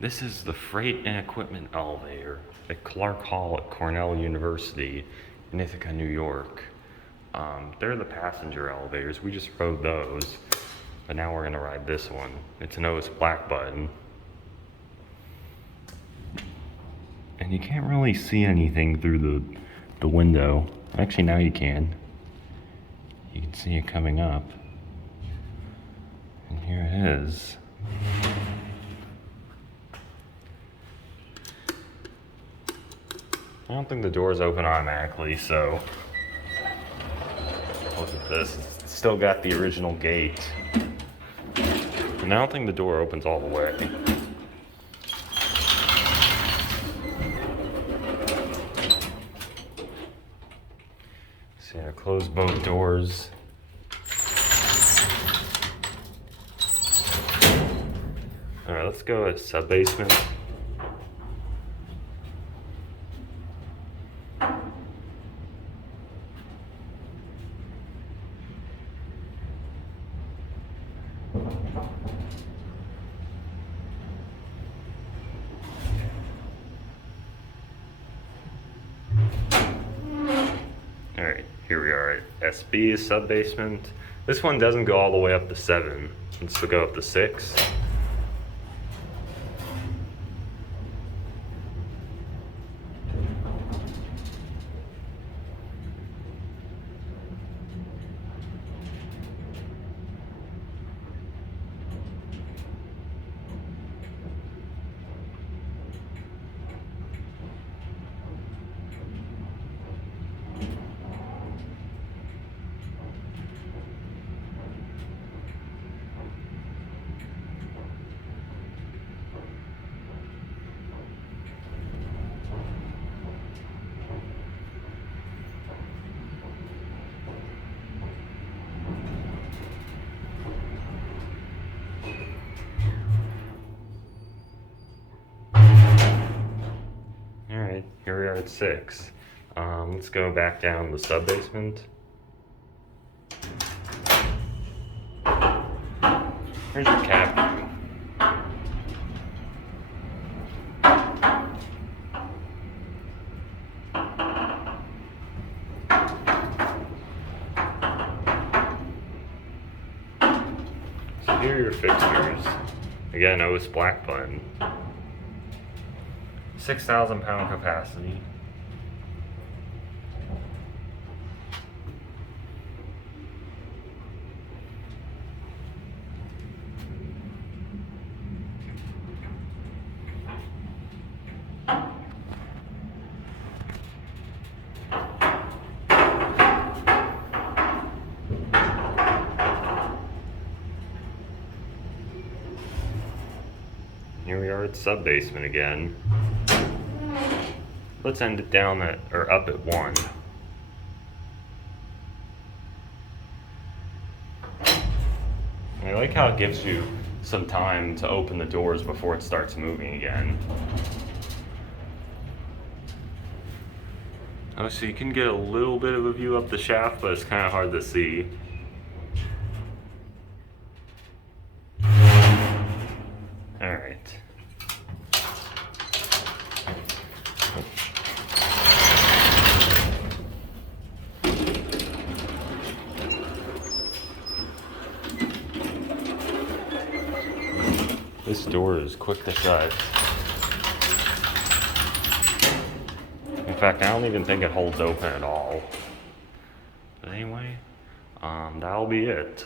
This is the freight and equipment elevator at Clark Hall at Cornell University in Ithaca, New York. They're the passenger elevators. We just rode those, but now we're gonna ride this one. It's an Otis black button. And you can't really see anything through the window. Actually, now you can. You can see it coming up. And here it is. I don't think the doors open automatically, so look at this. It's still got the original gate. And I don't think the door opens all the way. See, I closed both doors. All right, let's go to sub-basement. Alright, here we are at SB, sub-basement. This one doesn't go all the way up to 7. Let's go up to 6. Alright, here we are at 6. Let's go back down the sub-basement. Here's your cap view. So here are your fixtures. Again, Otis black button. 6,000 pound capacity. Here we are at sub-basement again. Let's end it down at, or up at 1. I like how it gives you some time to open the doors before it starts moving again. Oh, so you can get a little bit of a view up the shaft, but it's kind of hard to see. All right. This door is quick to shut. In fact, I don't even think it holds open at all. But anyway, that'll be it.